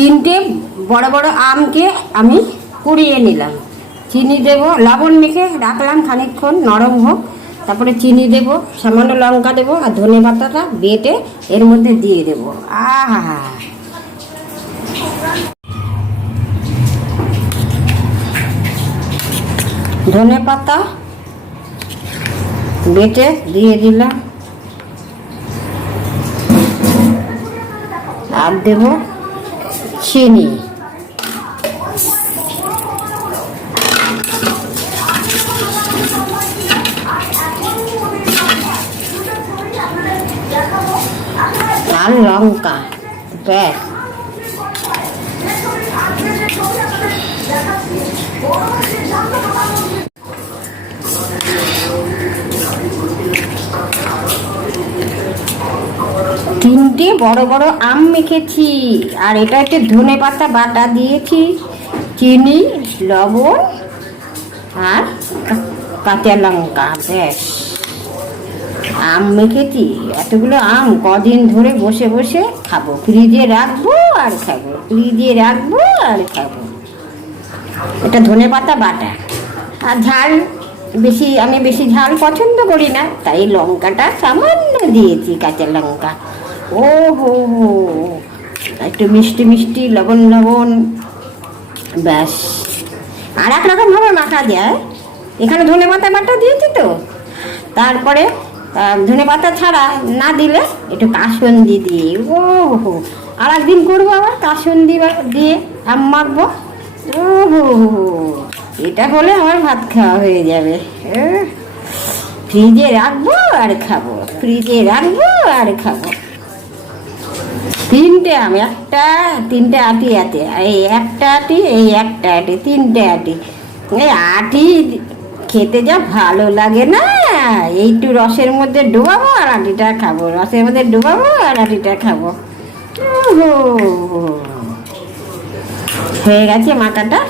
তিনটে বড় বড় আমকে আমি কুড়িয়ে নিলাম। চিনি দেব, লবণ মেখে রাখলাম খানিকক্ষণ নরম হোক, তারপরে চিনি দেব, সামান্য লঙ্কা দেবো, আর ধনে পাতাটা বেটে এর মধ্যে দিয়ে দেবো। আহা, ধনে পাতা বেটে দিয়ে দিলাম, আর দেব চিনি। আর লঙ্কা, ব্যাস। তিনটে বড় বড় আম মেখেছি, আর এটা একটু ধনে পাতা বাটা দিয়েছি, চিনি, লবণ আর কাঁচা লঙ্কা, ব্যাস। আম মেখেছি, এতগুলো আম কদিন ধরে বসে বসে খাবো, ফ্রিজে রাখবো আর খাবো, ফ্রিজে রাখবো আর খাবো। এটা ধনে পাতা বাটা। আর ঝাল বেশি, আমি বেশি ঝাল পছন্দ করি না, তাই লঙ্কাটা সামান্য দিয়েছি, কাঁচা লঙ্কা। ও হো হো, একটু মিষ্টি মিষ্টি, লবণ লবণ, ব্যাস। আর এক রকমভাবে মাখা যায়, এখানে ধনে পাতা বাটা দিয়েছি তো। তারপরে ধনে পাতা ছাড়া না দিলে একটু কাসুন্দি দিয়ে, ও হো, আর একদিন করবো আবার কাসুন্দি দিয়ে আম মাখবো। ও হো, এটা হলে আমার ভাত খাওয়া হয়ে যাবে। ফ্রিজে রাখবো আর খাবো, ফ্রিজে রাখবো আর খাবো। তিনটে আম, তিনটে আটি আছে, এই একটা আটি, এই একটা আটি, তিনটে আটি। এই আটি খেতে যা ভালো লাগে না, এইটু রসের মধ্যে ডোবাবো আর আটিটা খাবো, রসের মধ্যে ডোবাবো আর আটিটা খাবো। হয়ে গেছে মাখাটা।